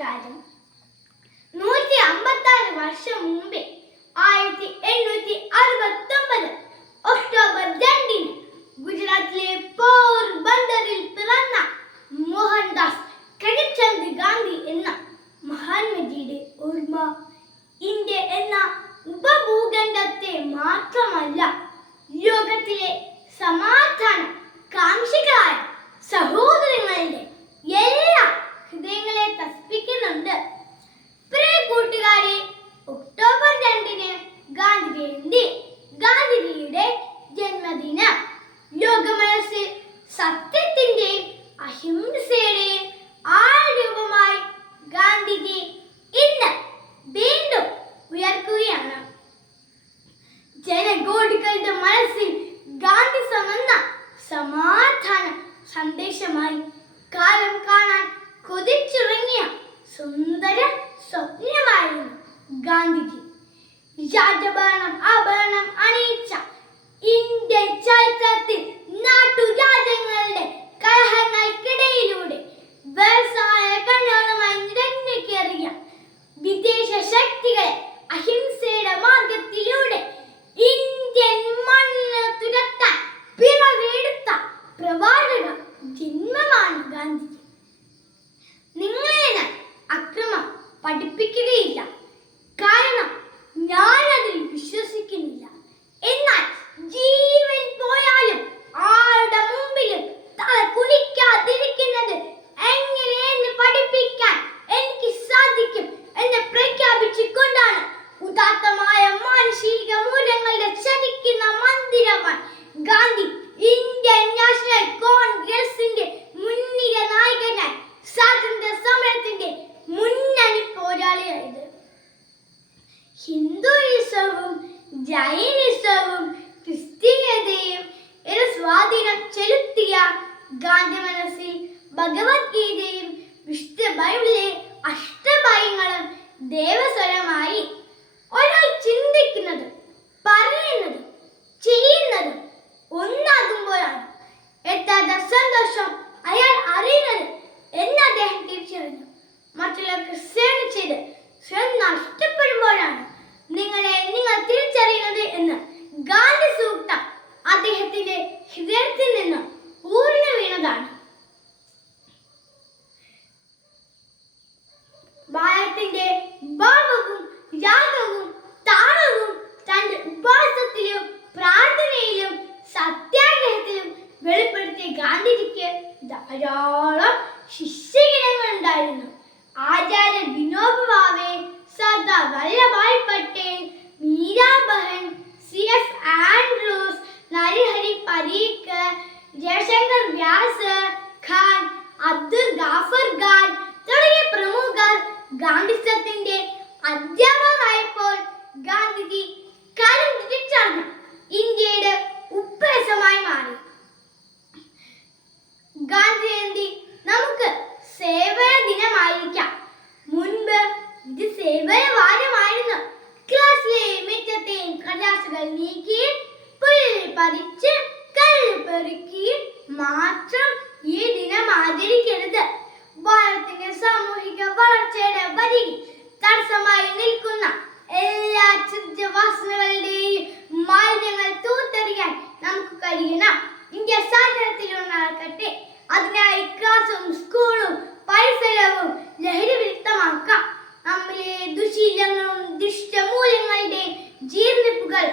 നമസ്കാരം. 156 വർഷം മുമ്പേ 1869 ഒക്ടോബർ 2 ഗുജറാത്തിലെ പോർബന്ദറിൽ പിറന്ന മോഹൻദാസ് കരംചന്ദ് ഗാന്ധി എന്ന മഹാത്മജിയുടെ ഓർമ്മ ഇന്ത്യ എന്ന ഉപഭൂഖണ്ഡത്തെ മാത്രമല്ല ലോകത്തിലെ സമാധാന കാംക്ഷികളായ സഹോദരങ്ങളുടെ എല്ലാ ഹൃദയങ്ങളെ തസ്പിക്കുന്നുണ്ട്. പ്രിയ കൂട്ടുകാരെ, ഒക്ടോബർ 2 ഗാന്ധി ജയന്തി, ഗാന്ധിജിയുടെ ജന്മദിനം. ലോകമനസ്സിൽ സത്യത്തിന്റെയും അഹിംസയുടെയും ആൾരൂപമായി ഗാന്ധിജി ഇന്ന് വീണ്ടും ഉയർക്കുകയാണ്. ജനകോടികളുടെ മനസ്സിൽ ഗാന്ധി എന്ന സമാധാന സന്ദേശമായി കാലം കാണാൻ കൊതിച്ചിറങ്ങിയ സുന്ദര സ്വപ്നമായിരുന്നു ഗാന്ധിജി. രാജഭരണം ആഭരണം അണിയിച്ച ഇന്ത്യൻ ചരിത്രത്തിൽ നാട്ടുരാജ്യങ്ങളുടെ കലഹങ്ങൾക്കിടയിലൂടെ വ്യവസായ കണ്ണുകളുമായി നിറഞ്ഞു കയറിയ വിദേശ ശക്തികളെ അഹിംസയുടെ മാർഗത്തിലൂടെ ഇന്ത്യൻ മണ്ണിന് തുരത്താൻ പിറവിയെടുത്ത പ്രവാചക ജന്മമാണ് ഗാന്ധിജി. നിങ്ങളെ ഞാൻ അക്രമം പഠിപ്പിക്കുകയില്ല, കാരണം ഞാൻ അതിൽ വിശ്വസിക്കുന്നില്ല. എന്നാൽ ജീവൻ പോയാലും ആരുടെ മുമ്പിലും തല കുനിക്കാതിരിക്കുന്നത് എങ്ങനെയെന്ന് പഠിപ്പിക്കാൻ എനിക്ക് സാധിക്കും എന്ന് പ്രഖ്യാപിച്ചുകൊണ്ടാണ് ഉദാത്തമായ മാനസിക മൂല്യങ്ങളുടെ ചലിക്കുന്ന മന്ദിരമായി ഗാന്ധി ഇന്ത്യൻ നാഷണൽ കോൺഗ്രസിന്റെ മുൻനിര നായകനായി സ്വാതന്ത്ര്യ സമരത്തിന്റെ മുന്നണി പോരാളിയായത്. ഹിന്ദുയിസവും ജൈനിസവും ക്രിസ്തീയതയും സ്വാധീനം ചെലുത്തിയ ഗാന്ധി മനസ്സിൽ ഭഗവത്ഗീതയും വിശുദ്ധ ബൈബിളിലെ അഷ്ടഭയങ്ങളും ദേവസ്വരമായി. ഒരാൾ ചിന്തിക്കുന്നതും പറയുന്നതും ചെയ്യുന്നതും ഒന്നാകുമ്പോഴാണ് യഥാർത്ഥ സന്തോഷം അയാൾ അറിയുന്നത് എന്ന് അദ്ദേഹം തിരിച്ചറിഞ്ഞു. മറ്റുള്ളവർക്ക് സേവനം ചെയ്ത് സ്വയം നഷ്ടപ്പെടുമ്പോഴാണ് നിങ്ങൾ തിരിച്ചറിയുന്നത് എന്ന് ഗാന്ധി സൂക്തം അദ്ദേഹത്തിന്റെ ഹൃദയത്തിൽ നിന്ന് ഊർന്നു വീണതാണ്. ഭാരതത്തിന്റെ ഭാവവും രാഗവും താളവും തന്റെ ഉപവാസത്തിലും പ്രാർത്ഥനയിലും സത്യാഗ്രഹത്തിലും വെളിപ്പെടുത്തിയ ഗാന്ധിജിക്ക് ധാരാളം ശിഷ്യഗണങ്ങൾ ഉണ്ടായിരുന്നു. ആചാര്യ വിനോബ ഭാവെ, സർദാർ വല്ലഭായ് പട്ടേൽ, മീരാബഹൻ, C.F. ആൻഡ്രൂസ്, നരഹരി പരീക്കർ, ജയശങ്കർ വ്യാസ്, ഖാൻ, അബ്ദുൽ ഗാഫർ ഖാൻ തുടങ്ങിയ പ്രമുഖർ ഗാന്ധിസത്തിന്റെ അധ്യാപകരായപ്പോൾ ഗാന്ധിജി കാലം തിരിച്ചറിഞ്ഞു ഇന്ത്യയുടെ ഉപ്പരസമായി മാറി. ഗാന്ധി ജയന്തി നമുക്ക് സേവന ദിനമായിരിക്കാം. മുൻപ് ഇത് സേവന വാരമായിരുന്നു. ക്ലാസ്സിലെ മിറ്റത്തെയും കടലാസുകൾ നീക്കി പുല്ല് പറിച്ച് കല്ല് പെറുക്കി മാത്രം ഈ ദിനം ആചരിക്കരുത്. ഭാരതത്തിന്റെ സാമൂഹിക വളർച്ചയുടെ വരിയിൽ തടസ്സമായി നിൽക്കുന്ന എല്ലാ വാസനകളുടെയും മാലിന്യങ്ങൾ തൂത്തെറിയാൻ നമുക്ക് കഴിയണം. ഇന്ത്യ സാധനത്തിലൊന്നാകട്ടെ. അതിനായി ക്ലാസും സ്കൂളും പരിസരവും ലഹരി വിരുദ്ധമാക്കാം. നമ്മിലെ ദുശീലങ്ങളും ദുഷ്ടമൂല്യങ്ങളുടെയും ജീർണിപ്പുകൾ